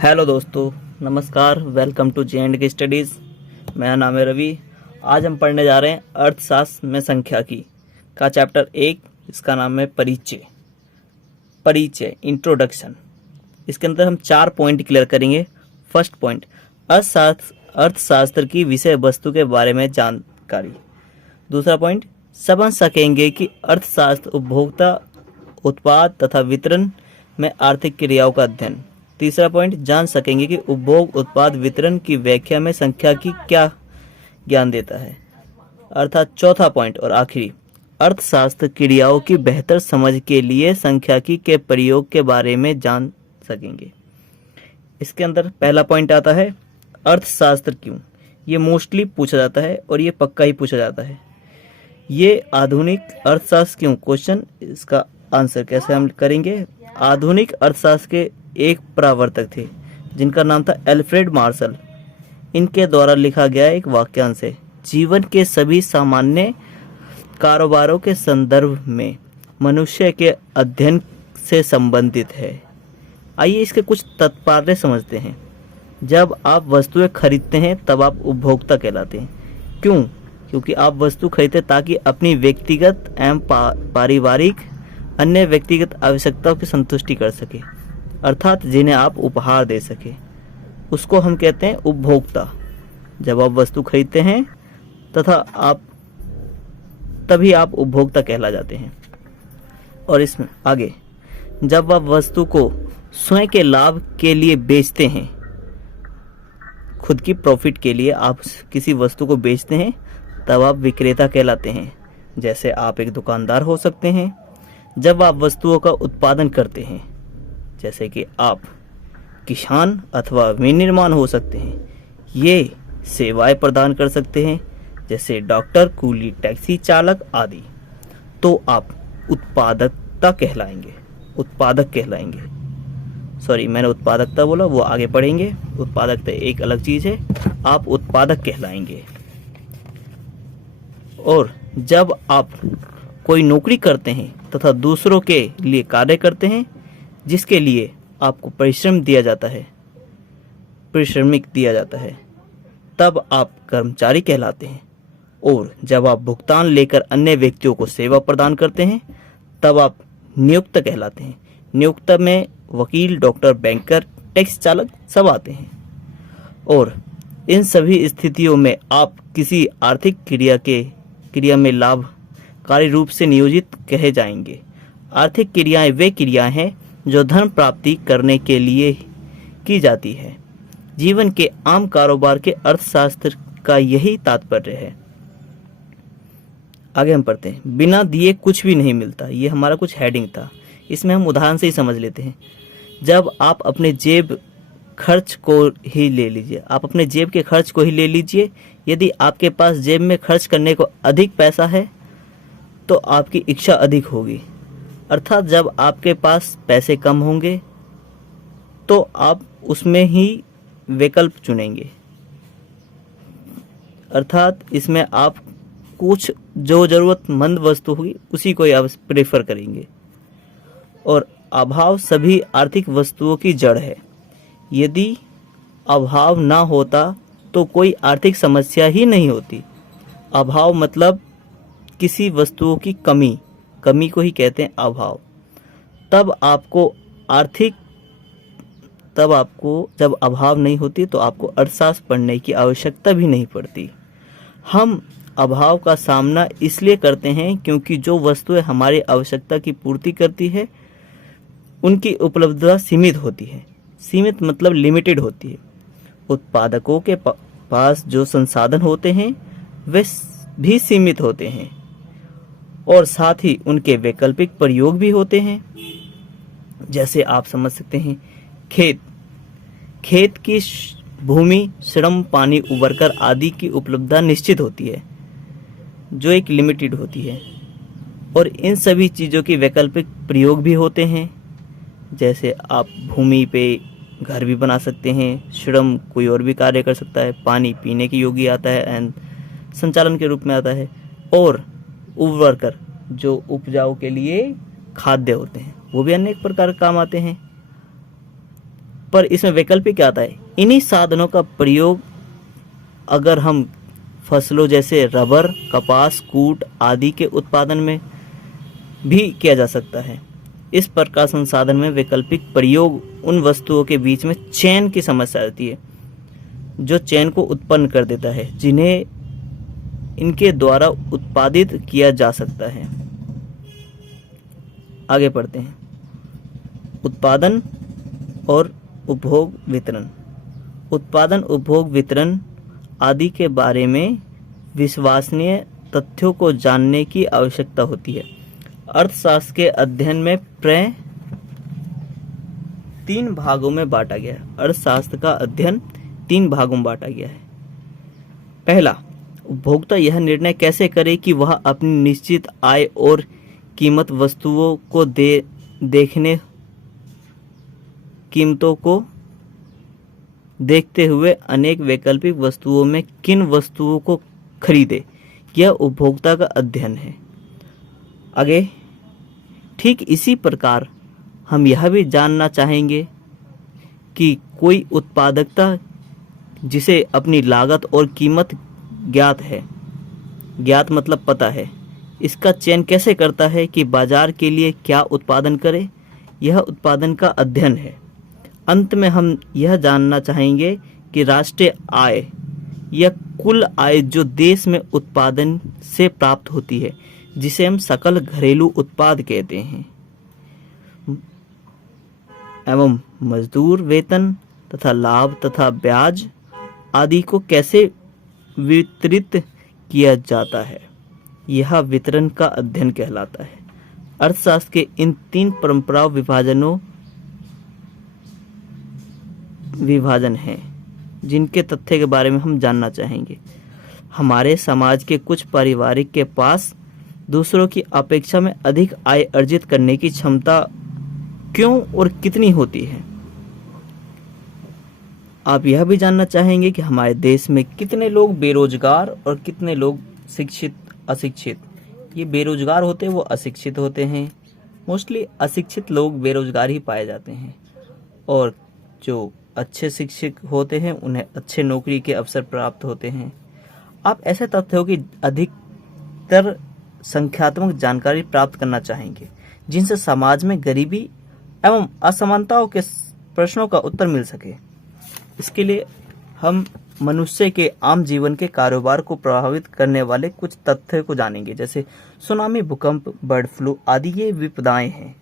Hello दोस्तों, नमस्कार। Welcome to J and K studies. मेरा नाम है रवि। आज हम पढ़ने जा रहे हैं अर्थशास्त्र में सांख्यिकी का चैप्टर 1। इसका नाम है परिचय इंट्रोडक्शन। इसके अंदर हम 4 पॉइंट क्लियर करेंगे। फर्स्ट पॉइंट, अर्थशास्त्र की विषय वस्तु के बारे में जानकारी। दूसरा पॉइंट, समझ सकेंगे कि अर्थशास्त्र उपभोक्ता, उत्पाद तथा वितरण में आर्थिक क्रियाओं का अध्ययन। तीसरा पॉइंट, जान सकेंगे कि उपभोग, उत्पाद, वितरण की व्याख्या में सांख्यिकी क्या ज्ञान देता है। अर्थात चौथा पॉइंट और आखिरी, अर्थशास्त्र क्रियाओं की बेहतर समझ के लिए सांख्यिकी के प्रयोग के बारे में जान सकेंगे। इसके अंदर पहला पॉइंट आता है अर्थशास्त्र क्यों। ये मोस्टली पूछा जाता है और ये पक्का ही पूछा जाता है। ये आधुनिक अर्थशास्त्र क्यों क्वेश्चन, इसका आंसर कैसे हम करेंगे। आधुनिक अर्थशास्त्र के एक प्रवर्तक थे जिनका नाम था एल्फ्रेड मार्शल। इनके द्वारा लिखा गया एक वाक्यांश है, जीवन के सभी सामान्य कारोबारों के संदर्भ में मनुष्य के अध्ययन से संबंधित है। आइए इसके कुछ तात्पर्य समझते हैं। जब आप वस्तुएं खरीदते हैं तब आप उपभोक्ता कहलाते हैं। क्यों? क्योंकि आप वस्तु खरीदते ताकि अपनी व्यक्तिगत एवं पारिवारिक अन्य व्यक्तिगत आवश्यकताओं की संतुष्टि कर सके, अर्थात जिन्हें आप उपहार दे सके, उसको हम कहते हैं उपभोक्ता। जब आप वस्तु खरीदते हैं तभी आप उपभोक्ता कहला जाते हैं। और इसमें आगे, जब आप वस्तु को स्वयं के लाभ के लिए बेचते हैं, खुद की प्रॉफिट के लिए आप किसी वस्तु को बेचते हैं, तब आप विक्रेता कहलाते हैं। जैसे आप एक दुकानदार हो सकते हैं। जब आप वस्तुओं का उत्पादन करते हैं, जैसे कि आप किसान अथवा विनिर्माण हो सकते हैं, ये सेवाएं प्रदान कर सकते हैं जैसे डॉक्टर, कूली, टैक्सी चालक आदि, तो आप उत्पादक कहलाएंगे। सॉरी, मैंने उत्पादकता बोला, वो आगे पढ़ेंगे। उत्पादकता एक अलग चीज़ है, आप उत्पादक कहलाएंगे। और जब आप कोई नौकरी करते हैं तथा दूसरों के लिए कार्य करते हैं जिसके लिए आपको परिश्रमिक दिया जाता है, तब आप कर्मचारी कहलाते हैं। और जब आप भुगतान लेकर अन्य व्यक्तियों को सेवा प्रदान करते हैं, तब आप नियोक्ता कहलाते हैं। नियोक्ता में वकील, डॉक्टर, बैंकर, टैक्सी चालक सब आते हैं। और इन सभी स्थितियों में आप किसी आर्थिक क्रिया में लाभकारी रूप से नियोजित कहे जाएंगे। आर्थिक क्रियाएं वे क्रियाएं हैं जो धन प्राप्ति करने के लिए की जाती है। जीवन के आम कारोबार के अर्थशास्त्र का यही तात्पर्य है। आगे हम पढ़ते हैं, बिना दिए कुछ भी नहीं मिलता। ये हमारा कुछ हेडिंग था, इसमें हम उदाहरण से ही समझ लेते हैं। जब आप अपने जेब खर्च को ही ले लीजिए, यदि आपके पास जेब में खर्च करने को अधिक पैसा है तो आपकी इच्छा अधिक होगी। अर्थात जब आपके पास पैसे कम होंगे तो आप उसमें ही विकल्प चुनेंगे। अर्थात इसमें आप कुछ जो ज़रूरतमंद वस्तु होगी उसी को आप प्रेफर करेंगे। और अभाव सभी आर्थिक वस्तुओं की जड़ है। यदि अभाव ना होता तो कोई आर्थिक समस्या ही नहीं होती। अभाव मतलब किसी वस्तुओं की कमी को ही कहते हैं अभाव। जब अभाव नहीं होती तो आपको अर्थशास्त्र पढ़ने की आवश्यकता भी नहीं पड़ती। हम अभाव का सामना इसलिए करते हैं क्योंकि जो वस्तुएं हमारी आवश्यकता की पूर्ति करती है उनकी उपलब्धता सीमित होती है। सीमित मतलब लिमिटेड होती है। उत्पादकों के पास जो संसाधन होते हैं वे भी सीमित होते हैं और साथ ही उनके वैकल्पिक प्रयोग भी होते हैं। जैसे आप समझ सकते हैं, खेत की भूमि, श्रम, पानी, उर्वरक आदि की उपलब्धता निश्चित होती है जो एक लिमिटेड होती है। और इन सभी चीज़ों के वैकल्पिक प्रयोग भी होते हैं। जैसे आप भूमि पे घर भी बना सकते हैं, श्रम कोई और भी कार्य कर सकता है, पानी पीने के योग्य आता है एंड संचालन के रूप में आता है, और उर्वरक जो उपजाऊ के लिए खाद्य होते हैं वो भी अनेक प्रकार काम आते हैं। पर इसमें वैकल्पिक क्या आता है, इन्हीं साधनों का प्रयोग अगर हम फसलों जैसे रबर, कपास, कूट आदि के उत्पादन में भी किया जा सकता है। इस प्रकार संसाधन में वैकल्पिक प्रयोग उन वस्तुओं के बीच में चयन की समस्या आती है, जो चयन को उत्पन्न कर देता है, जिन्हें इनके द्वारा उत्पादित किया जा सकता है। आगे पढ़ते हैं। उत्पादन और उपभोग वितरण। उत्पादन, उपभोग, वितरण आदि के बारे में विश्वसनीय तथ्यों को जानने की आवश्यकता होती है। अर्थशास्त्र के अध्ययन में प्राय 3 भागों में बांटा गया है। अर्थशास्त्र का अध्ययन 3 भागों में बांटा गया है। पहला, उपभोक्ता यह निर्णय कैसे करे कि वह अपनी निश्चित आय और कीमत वस्तुओं को देखने कीमतों को देखते हुए अनेक वैकल्पिक वस्तुओं में किन वस्तुओं को खरीदे। यह उपभोक्ता का अध्ययन है। आगे, ठीक इसी प्रकार हम यह भी जानना चाहेंगे कि कोई उत्पादकता जिसे अपनी लागत और कीमत ज्ञात है, ज्ञात मतलब पता है, इसका चयन कैसे करता है कि बाजार के लिए क्या उत्पादन करे। यह उत्पादन का अध्ययन है। अंत में हम यह जानना चाहेंगे कि राष्ट्रीय आय या कुल आय जो देश में उत्पादन से प्राप्त होती है, जिसे हम सकल घरेलू उत्पाद कहते हैं, एवं मजदूर वेतन तथा लाभ तथा ब्याज आदि को कैसे वितरित किया जाता है, यह वितरण का अध्ययन कहलाता है। अर्थशास्त्र के इन 3 परंपराओं विभाजन हैं, जिनके तथ्य के बारे में हम जानना चाहेंगे। हमारे समाज के कुछ पारिवारिक के पास दूसरों की अपेक्षा में अधिक आय अर्जित करने की क्षमता क्यों और कितनी होती है। आप यह भी जानना चाहेंगे कि हमारे देश में कितने लोग बेरोजगार और कितने लोग शिक्षित अशिक्षित। ये बेरोजगार होते हैं, वो अशिक्षित होते हैं। मोस्टली अशिक्षित लोग बेरोजगार ही पाए जाते हैं, और जो अच्छे शिक्षक होते हैं उन्हें अच्छे नौकरी के अवसर प्राप्त होते हैं। आप ऐसे तथ्यों की अधिकतर संख्यात्मक जानकारी प्राप्त करना चाहेंगे, जिनसे समाज में गरीबी एवं असमानताओं के प्रश्नों का उत्तर मिल सके। इसके लिए हम मनुष्य के आम जीवन के कारोबार को प्रभावित करने वाले कुछ तथ्य को जानेंगे, जैसे सुनामी, भूकंप, बर्ड फ्लू आदि। ये विपदाएं हैं,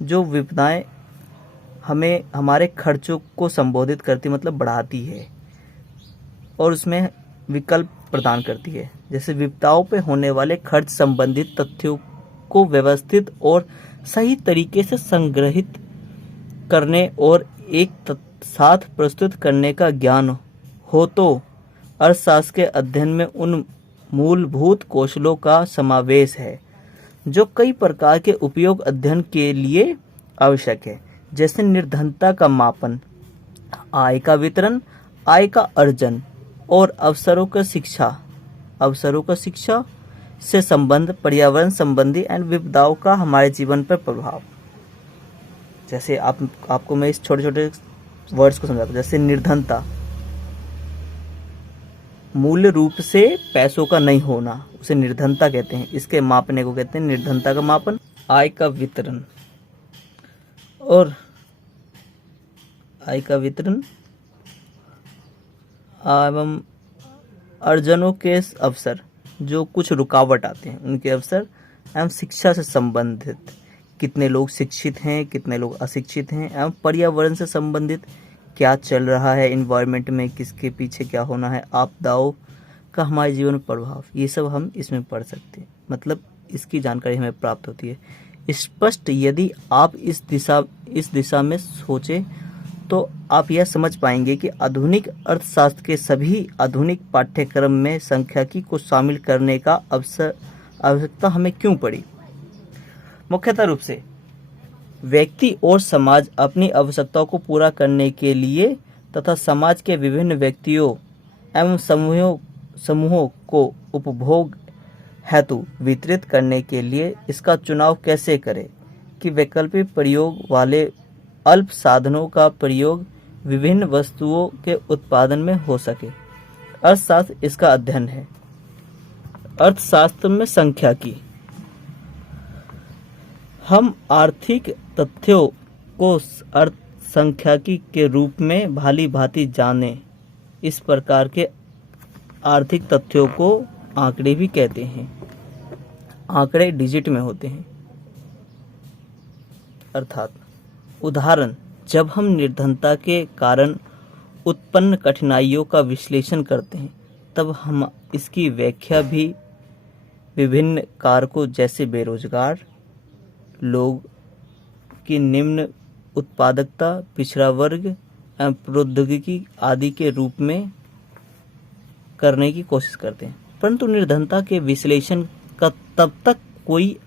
जो विपदाएं हमें हमारे खर्चों को संबोधित करती, मतलब बढ़ाती है, और उसमें विकल्प प्रदान करती है। जैसे विपदाओं पे होने वाले खर्च संबंधित तथ्यों को व्यवस्थित और सही तरीके से संग्रहित करने और एक साथ प्रस्तुत करने का ज्ञान हो तो अर्थशास्त्र के अध्ययन में उन मूलभूत कौशलों का समावेश है जो कई प्रकार के उपयोग अध्ययन के लिए आवश्यक है, जैसे निर्धनता का मापन, आय का वितरण, आय का अर्जन और अवसरों का शिक्षा से संबंध, पर्यावरण संबंधी एंड विपदाओं का हमारे जीवन पर प्रभाव। जैसे आपको मैं इस छोटे छोटे वर्ड्स को समझाता हूँ। जैसे निर्धनता, मूल्य रूप से पैसों का नहीं होना, उसे निर्धनता कहते हैं। इसके मापने को कहते हैं निर्धनता का मापन। आय का वितरण और एवं अर्जनों के अवसर, जो कुछ रुकावट आते हैं उनके अवसर, एवं शिक्षा से संबंधित, कितने लोग शिक्षित हैं, कितने लोग अशिक्षित हैं, एवं पर्यावरण से संबंधित, क्या चल रहा है इन्वायरमेंट में, किसके पीछे क्या होना है, आपदाओं का हमारे जीवन में प्रभाव, ये सब हम इसमें पढ़ सकते हैं। मतलब इसकी जानकारी हमें प्राप्त होती है। स्पष्ट यदि आप इस दिशा में सोचें तो आप यह समझ पाएंगे कि आधुनिक अर्थशास्त्र के सभी आधुनिक पाठ्यक्रम में सांख्यिकी को शामिल करने का आवश्यकता हमें क्यों पड़ी। मुख्यतः रूप से व्यक्ति और समाज अपनी आवश्यकताओं को पूरा करने के लिए तथा समाज के विभिन्न व्यक्तियों एवं समूहों को उपभोग हेतु वितरित करने के लिए इसका चुनाव कैसे करें कि वैकल्पिक प्रयोग वाले अल्प साधनों का प्रयोग विभिन्न वस्तुओं के उत्पादन में हो सके। अर्थशास्त्र इसका अध्ययन है। अर्थशास्त्र में सांख्यिकी। हम आर्थिक तथ्यों को अर्थ सांख्यिकी के रूप में भाली भांति जाने। इस प्रकार के आर्थिक तथ्यों को आंकड़े भी कहते हैं। आंकड़े डिजिट में होते हैं। अर्थात उदाहरण, जब हम निर्धनता के कारण उत्पन्न कठिनाइयों का विश्लेषण करते हैं तब हम इसकी व्याख्या भी विभिन्न कारकों जैसे बेरोजगार लोग की निम्न उत्पादकता, पिछड़ा वर्ग एवं प्रौद्योगिकी आदि के रूप में करने की कोशिश करते हैं। परंतु निर्धनता के विश्लेषण का तब तक कोई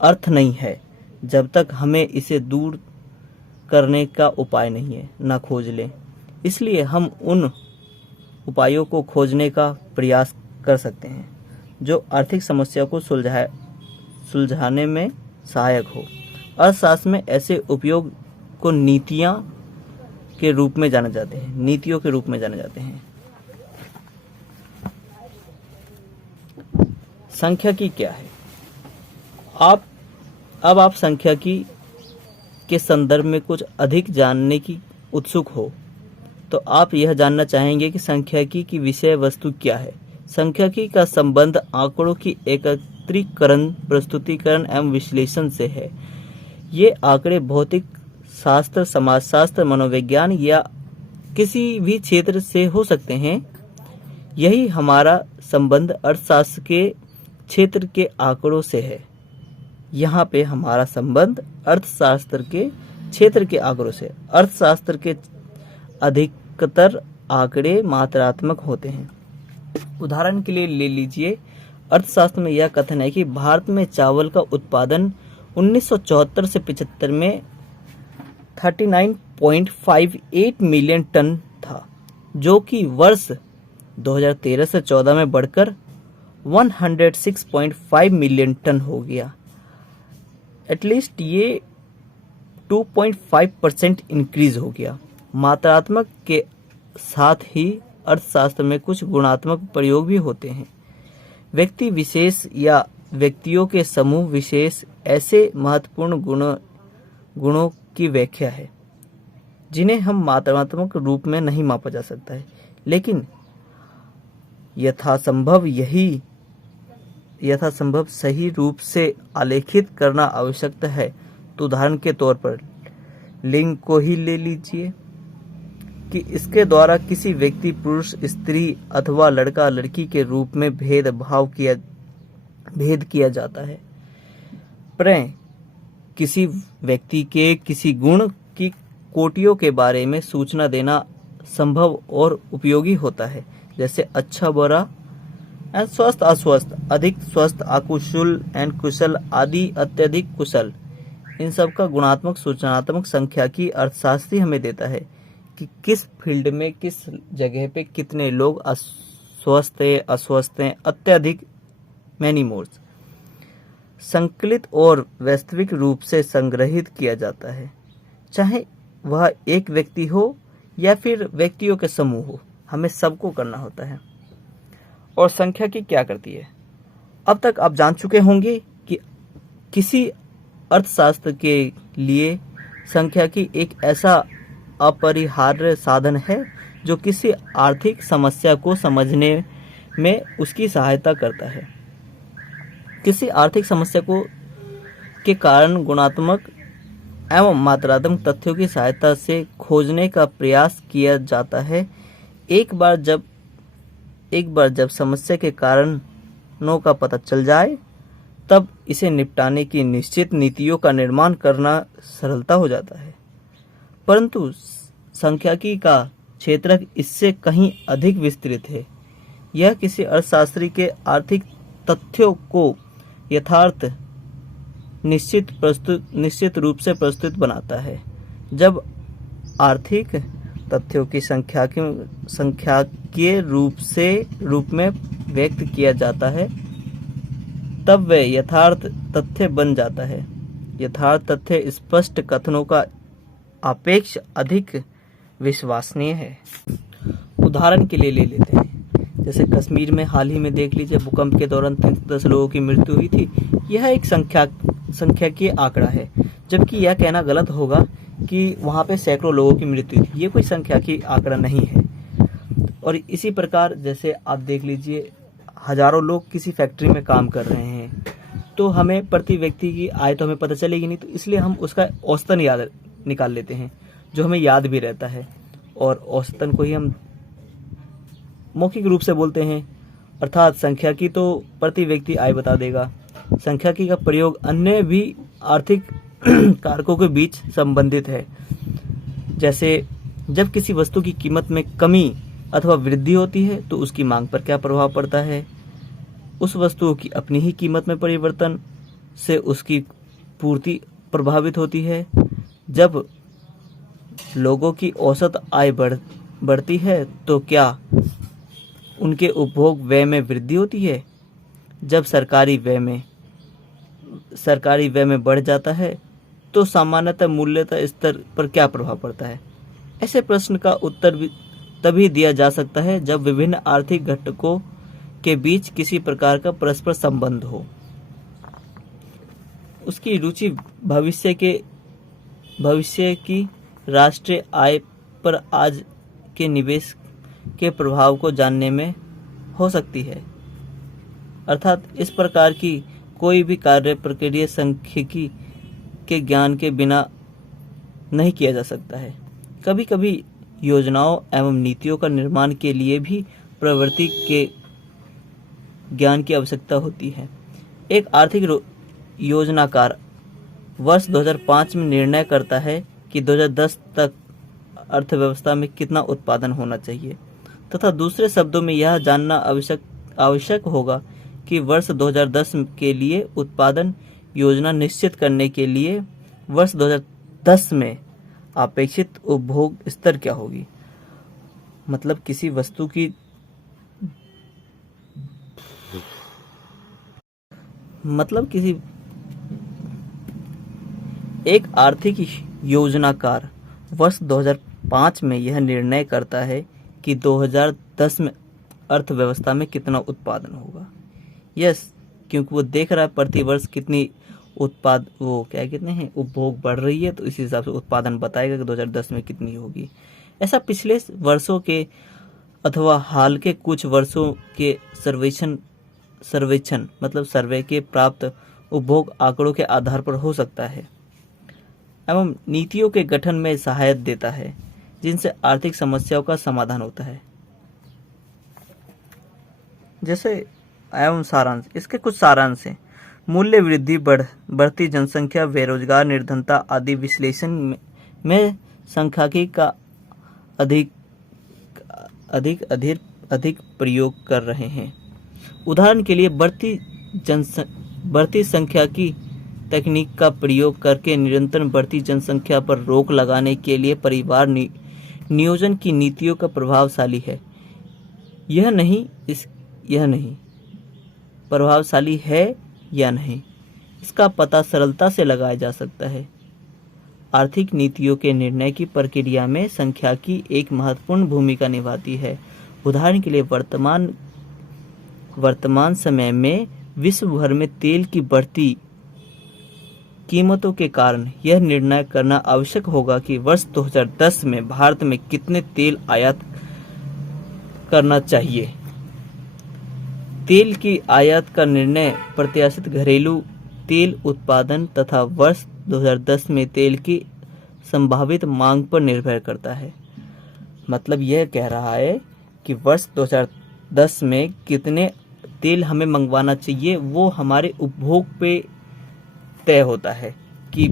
अर्थ नहीं है जब तक हमें इसे दूर करने का उपाय नहीं है, न खोज लें। इसलिए हम उन उपायों को खोजने का प्रयास कर सकते हैं जो आर्थिक समस्या को सुलझाने में सहायक हो। अर्थशास्त्र में ऐसे उपयोग को नीतियों के रूप में जाने जाते हैं। सांख्यिकी क्या है? अब आप सांख्यिकी के संदर्भ में कुछ अधिक जानने की उत्सुक हो तो आप यह जानना चाहेंगे कि सांख्यिकी की विषय वस्तु क्या है। सांख्यिकी का संबंध आंकड़ों की एकत्रीकरण, प्रस्तुतिकरण एवं विश्लेषण से है। ये आंकड़े भौतिक शास्त्र, समाजशास्त्र, मनोविज्ञान या किसी भी क्षेत्र से हो सकते हैं। यही हमारा संबंध अर्थशास्त्र के क्षेत्र के आंकड़ों से है। यहाँ पे हमारा संबंध अर्थशास्त्र के क्षेत्र के आंकड़ों से। अर्थशास्त्र के अधिकतर आंकड़े मात्रात्मक होते हैं। उदाहरण के लिए ले लीजिए, अर्थशास्त्र में यह कथन है कि भारत में चावल का उत्पादन 1974 से 75 में 39.58 मिलियन टन था, जो कि वर्ष 2013 से 14 में बढ़कर 106.5 मिलियन टन हो गया। एटलीस्ट ये 2.5% इंक्रीज हो गया। मात्रात्मक के साथ ही अर्थशास्त्र में कुछ गुणात्मक प्रयोग भी होते हैं। व्यक्ति विशेष या व्यक्तियों के समूह विशेष ऐसे महत्वपूर्ण गुणों की व्याख्या है जिन्हें हम मात्रात्मक रूप में नहीं मापा जा सकता है, लेकिन यथासंभव सही रूप से आलेखित करना आवश्यक है। तो उदाहरण के तौर पर लिंग को ही ले लीजिए कि इसके द्वारा किसी व्यक्ति, पुरुष, स्त्री अथवा लड़का लड़की के रूप में भेद किया जाता है। प्रय किसी व्यक्ति के किसी गुण की कोटियों के बारे में सूचना देना संभव और उपयोगी होता है, जैसे अच्छा बुरा एंड स्वस्थ अस्वस्थ, अधिक स्वस्थ अकुशल एंड कुशल आदि अत्यधिक कुशल। इन सब का गुणात्मक सूचनात्मक सांख्यिकी अर्थशास्त्री हमें देता है कि किस फील्ड में किस जगह पे कितने लोग स्वस्थ हैं, अस्वस्थ हैं, अत्यधिक, मैनी मोर्स। संकलित और वास्तविक रूप से संग्रहित किया जाता है, चाहे वह एक व्यक्ति हो या फिर व्यक्तियों के समूह हो, हमें सबको करना होता है। और सांख्यिकी क्या करती है? अब तक आप जान चुके होंगे कि किसी अर्थशास्त्र के लिए सांख्यिकी एक ऐसा अपरिहार्य साधन है जो किसी आर्थिक समस्या को समझने में उसकी सहायता करता है। किसी आर्थिक समस्या के कारण गुणात्मक एवं मात्रात्मक तथ्यों की सहायता से खोजने का प्रयास किया जाता है। एक बार जब समस्या के कारणों का पता चल जाए तब इसे निपटाने की निश्चित नीतियों का निर्माण करना सरलता हो जाता है। परंतु सांख्यिकी का क्षेत्र इससे कहीं अधिक विस्तृत है। यह किसी अर्थशास्त्री के आर्थिक तथ्यों को यथार्थ निश्चित रूप से प्रस्तुत बनाता है। जब आर्थिक तथ्यों की सांख्यिकीय रूप में व्यक्त किया जाता है तब वे यथार्थ तथ्य बन जाता है। यथार्थ तथ्य स्पष्ट कथनों का अपेक्ष अधिक विश्वसनीय है। उदाहरण के लिए ले लेते हैं, जैसे कश्मीर में हाल ही में देख लीजिए भूकंप के दौरान 10 लोगों की मृत्यु हुई थी। यह एक संख्याकीय आंकड़ा है, जबकि यह कहना गलत होगा कि वहाँ पे सैकड़ों लोगों की मृत्यु हुई थी। ये कोई संख्याकीय आंकड़ा नहीं है। और इसी प्रकार जैसे आप देख लीजिए हजारों लोग किसी फैक्ट्री में काम कर रहे हैं, तो हमें प्रति व्यक्ति की आय तो हमें पता चलेगी नहीं, तो इसलिए हम उसका औसतन याद निकाल लेते हैं, जो हमें याद भी रहता है, और औसतन को ही हम मौखिक रूप से बोलते हैं। अर्थात संख्या की तो प्रति व्यक्ति आय बता देगा। संख्या की का प्रयोग अन्य भी आर्थिक कारकों के बीच संबंधित है, जैसे जब किसी वस्तु की कीमत में कमी अथवा वृद्धि होती है तो उसकी मांग पर क्या प्रभाव पड़ता है। उस वस्तु की अपनी ही कीमत में परिवर्तन से उसकी पूर्ति प्रभावित होती है। जब लोगों की औसत आय बढ़ती है तो क्या उनके उपभोग व्यय में वृद्धि होती है। जब सरकारी व्यय में बढ़ जाता है तो सामान्यतः मूल्यता स्तर पर क्या प्रभाव पड़ता है। ऐसे प्रश्न का उत्तर भी तभी दिया जा सकता है जब विभिन्न आर्थिक घटकों के बीच किसी प्रकार का परस्पर संबंध हो। उसकी रुचि भविष्य की राष्ट्रीय आय पर आज के निवेश के प्रभाव को जानने में हो सकती है। अर्थात इस प्रकार की कोई भी कार्य प्रक्रिया सांख्यिकी के ज्ञान के बिना नहीं किया जा सकता है। कभी कभी योजनाओं एवं नीतियों का निर्माण के लिए भी प्रवृत्ति के ज्ञान की आवश्यकता होती है। एक आर्थिक योजनाकार वर्ष 2005 में निर्णय करता है कि 2010 तक अर्थव्यवस्था में कितना उत्पादन होना चाहिए, तथा दूसरे शब्दों में यह जानना आवश्यक होगा कि वर्ष 2010 के लिए उत्पादन योजना निश्चित करने के लिए वर्ष 2010 में अपेक्षित उपभोग स्तर क्या होगी। मतलब किसी वस्तु की एक आर्थिक योजनाकार वर्ष 2005 में यह निर्णय करता है कि 2010 में अर्थव्यवस्था में कितना उत्पादन होगा। क्योंकि वो देख रहा है प्रति वर्ष कितनी उपभोग बढ़ रही है, तो इस हिसाब से उत्पादन बताएगा कि 2010 में कितनी होगी। ऐसा पिछले वर्षों के अथवा हाल के कुछ वर्षों के सर्वेक्षण मतलब सर्वे के प्राप्त उपभोग आंकड़ों के आधार पर हो सकता है एवं नीतियों के गठन में सहायता देता है, जिनसे आर्थिक समस्याओं का समाधान होता है। जैसे एवं सारांश, इसके कुछ सारांश हैं। मूल्य वृद्धि, बढ़ती जनसंख्या, बेरोजगार, निर्धनता आदि विश्लेषण में सांख्यिकी का अधिक प्रयोग कर रहे हैं। उदाहरण के लिए बढ़ती संख्या की तकनीक का प्रयोग करके निरंतर बढ़ती जनसंख्या पर रोक लगाने के लिए परिवार नियोजन की नीतियों का प्रभावशाली है। यह नहीं प्रभावशाली है या नहीं, इसका पता सरलता से लगाया जा सकता है। आर्थिक नीतियों के निर्णय की प्रक्रिया में सांख्यिकी एक महत्वपूर्ण भूमिका निभाती है। उदाहरण के लिए वर्तमान समय में विश्व भर में तेल की बढ़ती कीमतों के कारण यह निर्णय करना आवश्यक होगा कि वर्ष 2010 में भारत में कितने तेल आयात करना चाहिए। तेल की आयात का निर्णय प्रत्याशित घरेलू तेल उत्पादन तथा वर्ष 2010 में तेल की संभावित मांग पर निर्भर करता है। मतलब यह कह रहा है कि वर्ष 2010 में कितने तेल हमें मंगवाना चाहिए, वो हमारे उपभोग पे तय होता है कि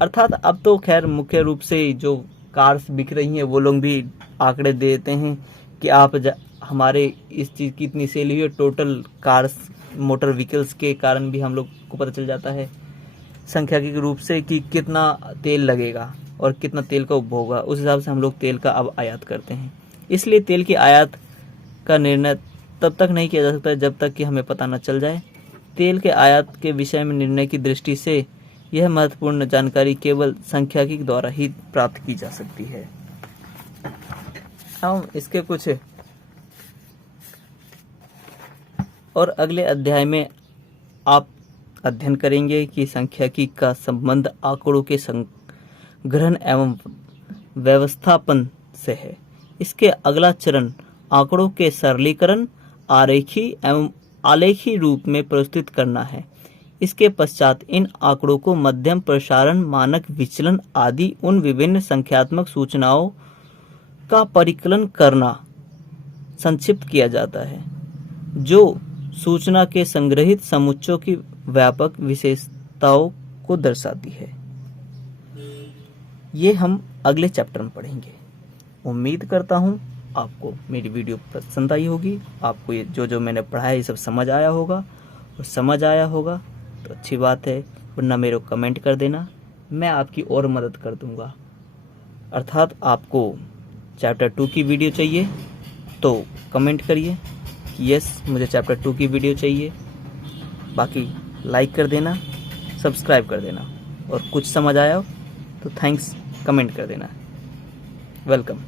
अर्थात अब तो खैर मुख्य रूप से जो कार्स बिक रही हैं वो लोग भी आंकड़े देते हैं कि आप हमारे इस चीज़ की इतनी सेल हुई है। टोटल कार्स मोटर व्हीकल्स के कारण भी हम लोग को पता चल जाता है सांख्यिकी रूप से कि कितना तेल लगेगा और कितना तेल का उपभोग होगा। उस हिसाब से हम लोग तेल का अब आयात करते हैं। इसलिए तेल की आयात का निर्णय तब तक नहीं किया जा सकता जब तक कि हमें पता न चल जाए। तेल के आयात के विषय में निर्णय की दृष्टि से यह महत्वपूर्ण जानकारी केवल सांख्यिकी द्वारा ही प्राप्त की जा सकती है। एवं इसके कुछ और अगले अध्याय में आप अध्ययन करेंगे कि सांख्यिकी का संबंध आंकड़ों के संग्रहण एवं व्यवस्थापन से है। इसके अगला चरण आंकड़ों के सरलीकरण, आरेखी एवं आलेखी रूप में प्रस्तुत करना है। इसके पश्चात इन आंकड़ों को मध्यम प्रसारण, मानक विचलन आदि उन विभिन्न संख्यात्मक सूचनाओं का परिकलन करना संक्षिप्त किया जाता है जो सूचना के संग्रहित समुच्चयों की व्यापक विशेषताओं को दर्शाती है। ये हम अगले चैप्टर में पढ़ेंगे। उम्मीद करता हूँ आपको मेरी वीडियो पसंद आई होगी, आपको ये जो मैंने पढ़ा है ये सब समझ आया होगा, और समझ आया होगा तो अच्छी बात है, वरना मेरे को कमेंट कर देना, मैं आपकी और मदद कर दूंगा। अर्थात आपको चैप्टर 2 की वीडियो चाहिए तो कमेंट करिए कि यस मुझे चैप्टर 2 की वीडियो चाहिए। बाकी लाइक कर देना, सब्सक्राइब कर देना, और कुछ समझ आया हो तो थैंक्स कमेंट कर देना। वेलकम।